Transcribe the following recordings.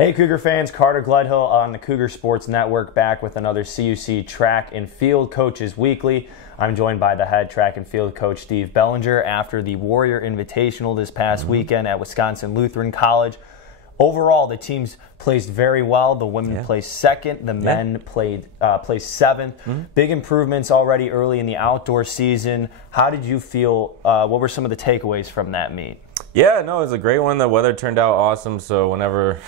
Hey Cougar fans, Carter Gledhill on the Cougar Sports Network back with another CUC Track and Field Coaches Weekly. I'm joined by the head track and field coach, Steve Belanger, after the Warrior Invitational this past weekend at Wisconsin Lutheran College. Overall, the teams placed very well. The women placed second. The men placed seventh. Big improvements already early in the outdoor season. How did you feel? What were some of the takeaways from that meet? Yeah, no, it was a great one. The weather turned out awesome. So whenever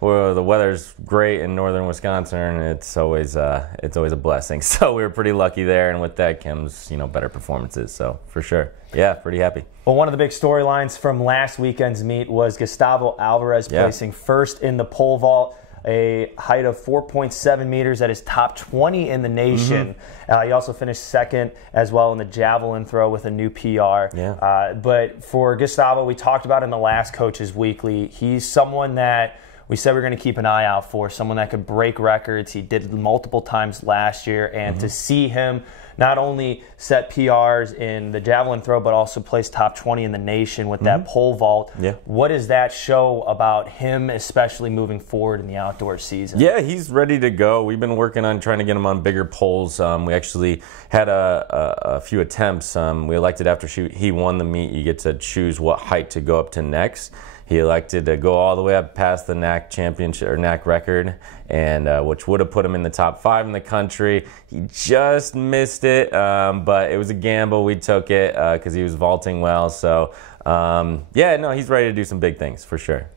the weather's great in northern Wisconsin, it's always a blessing. So we were pretty lucky there, and with that comes better performances. So for sure, yeah, pretty happy. Well, one of the big storylines from last weekend's meet was Gustavo Alvarez placing first in the pole vault, a height of 4.7 meters at his top 20 in the nation. He also finished second as well in the javelin throw with a new PR. But for Gustavo, we talked about in the last Coaches Weekly, he's someone that we said we're going to keep an eye out for, someone that could break records. He did it multiple times last year, and to see him not only set PRs in the javelin throw, but also place top 20 in the nation with that pole vault. What does that show about him, especially moving forward in the outdoor season? Yeah, he's ready to go. We've been working on trying to get him on bigger poles. We actually had a few attempts. We elected after he won the meet, you get to choose what height to go up to next. He elected to go all the way up past the NACC championship or NACC record, and which would have put him in the top 5 in the country. He just missed it, but it was a gamble. We took it because he was vaulting well. So yeah, no, he's ready to do some big things for sure.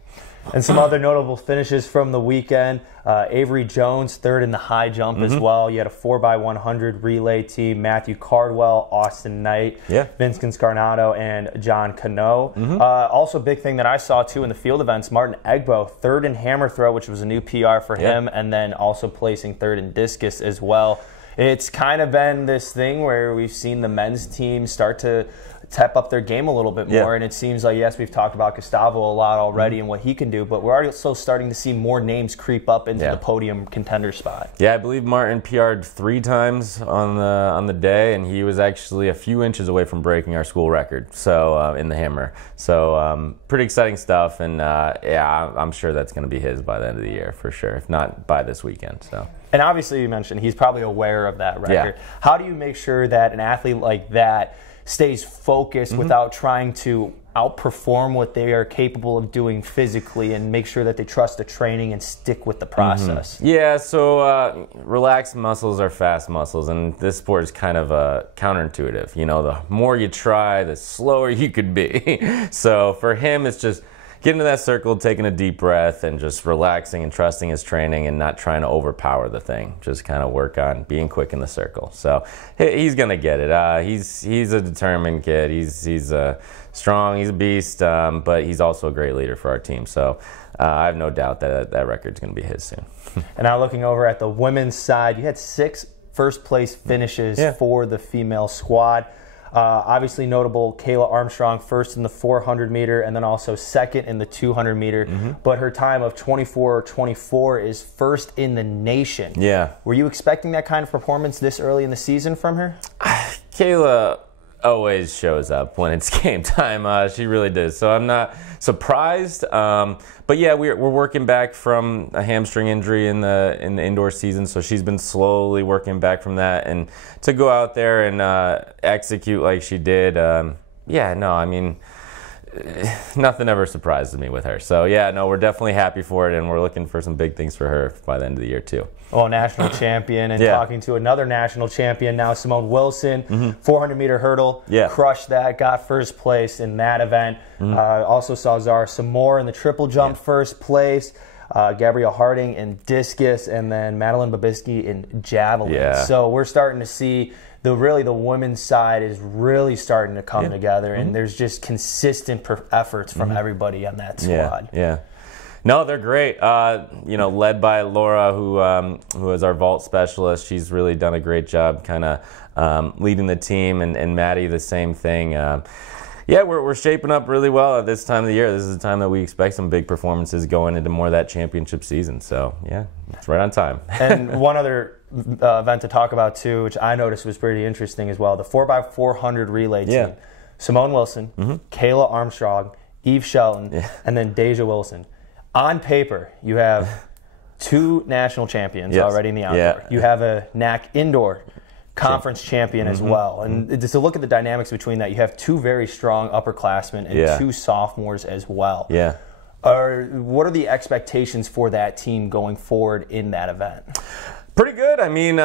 And some other notable finishes from the weekend. Avery Jones, third in the high jump as well. You had a 4x100 relay team. Matthew Cardwell, Austin Knight, Vince Scarnato, and John Cano. Also a big thing that I saw too in the field events, Martin Egbo, third in hammer throw, which was a new PR for him, and then also placing third in discus as well. It's kind of been this thing where we've seen the men's team start to step up their game a little bit more, and it seems like, yes, we've talked about Gustavo a lot already and what he can do, but we're also starting to see more names creep up into the podium contender spot. Yeah, I believe Martin PR'd 3 times on the day, and he was actually a few inches away from breaking our school record, so in the hammer. So pretty exciting stuff, and yeah, I'm sure that's going to be his by the end of the year for sure, if not by this weekend. So. And obviously you mentioned he's probably aware of that record. How do you make sure that an athlete like that stays focused without trying to outperform what they are capable of doing physically, and make sure that they trust the training and stick with the process? Yeah, so relaxed muscles are fast muscles, and this sport is kind of counterintuitive. The more you try, the slower you could be. So for him, it's just get into that circle, taking a deep breath, and just relaxing and trusting his training and not trying to overpower the thing. Just kind of work on being quick in the circle. So he's going to get it. He's a determined kid. He's strong. He's a beast, but he's also a great leader for our team. So I have no doubt that record's going to be his soon. And now looking over at the women's side, you had 6 first-place finishes for the female squad. Obviously notable, Kayla Armstrong, first in the 400 meter and then also second in the 200 meter. But her time of 24:24 is first in the nation. Were you expecting that kind of performance this early in the season from her? Kayla always shows up when it's game time. She really does. So I'm not surprised. But yeah, we're working back from a hamstring injury in the indoor season. So she's been slowly working back from that, and to go out there and execute like she did. Yeah, no, I mean, nothing ever surprises me with her. So yeah, no, we're definitely happy for it, and we're looking for some big things for her by the end of the year too. Oh, national champion, and talking to another national champion now, Simone Wilson, 400 meter hurdle, crushed that, got first place in that event. Also saw Zara Samore in the triple jump first place, Gabrielle Harding in discus, and then Madeline Babisky in javelin. So we're starting to see the women's side is really starting to come together, and there's just consistent efforts from everybody on that squad. No, they're great. Led by Laura, who is our vault specialist. She's really done a great job kind of leading the team, and Maddie the same thing. Yeah, we're shaping up really well at this time of the year. This is the time that we expect some big performances going into more of that championship season. So, yeah, it's right on time. And one other event to talk about, too, which I noticed was pretty interesting as well, the 4x400 relay team. Simone Wilson, Kayla Armstrong, Eve Shelton, and then Deja Wilson. On paper, you have 2 national champions already in the outdoor. Yeah. You have a NACC indoor conference champion as well. And just to look at the dynamics between that, you have 2 very strong upperclassmen and 2 sophomores as well. Yeah. What are the expectations for that team going forward in that event? Pretty good. I mean,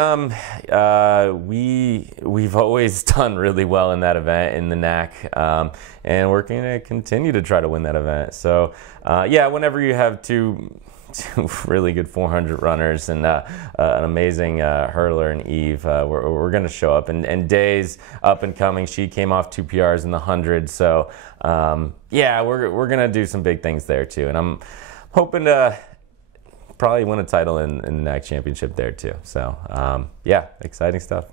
we've always done really well in that event in the NACC, and we're going to continue to try to win that event. So, whenever you have two really good 400 runners and an amazing hurdler in Eve, we're going to show up. And Day's up and coming. She came off 2 PRs in the 100. So, we're going to do some big things there too. And I'm hoping to probably win a title in the NACC championship there too. So, exciting stuff.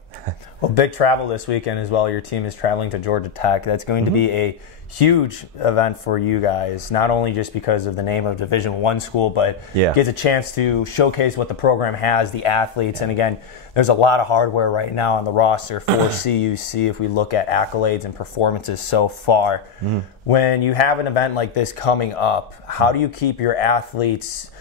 Well, big travel this weekend as well. Your team is traveling to Georgia Tech. That's going to be a huge event for you guys, not only just because of the name of Division I school, but gets a chance to showcase what the program has, the athletes. And again, there's a lot of hardware right now on the roster for CUC if we look at accolades and performances so far. When you have an event like this coming up, how do you keep your athletes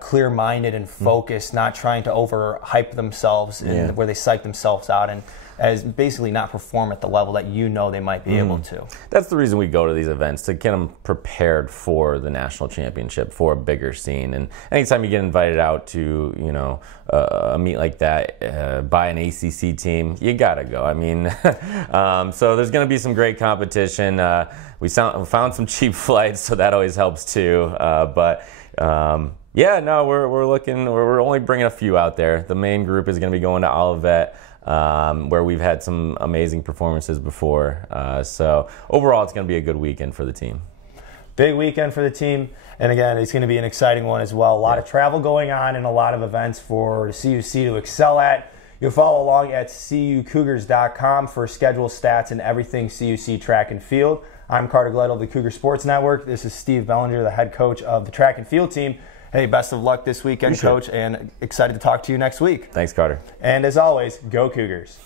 clear-minded and focused, not trying to overhype themselves where they psych themselves out and as basically not perform at the level that you know they might be able to? That's the reason we go to these events, to get them prepared for the national championship, for a bigger scene. And anytime you get invited out to, a meet like that by an ACC team, you gotta go. I mean, so there's going to be some great competition. We found some cheap flights, so that always helps too. We're only bringing a few out there. The main group is going to be going to Olivet, where we've had some amazing performances before. So overall, it's going to be a good weekend for the team. Big weekend for the team. And again, it's going to be an exciting one as well. A lot of travel going on and a lot of events for CUC to excel at. You'll follow along at cucougars.com for schedule, stats, and everything CUC Track and Field. I'm Carter Gledhill of the Cougar Sports Network. This is Steve Belanger, the head coach of the track and field team. Hey, best of luck this weekend, Coach, and excited to talk to you next week. Thanks, Carter. And as always, go Cougars.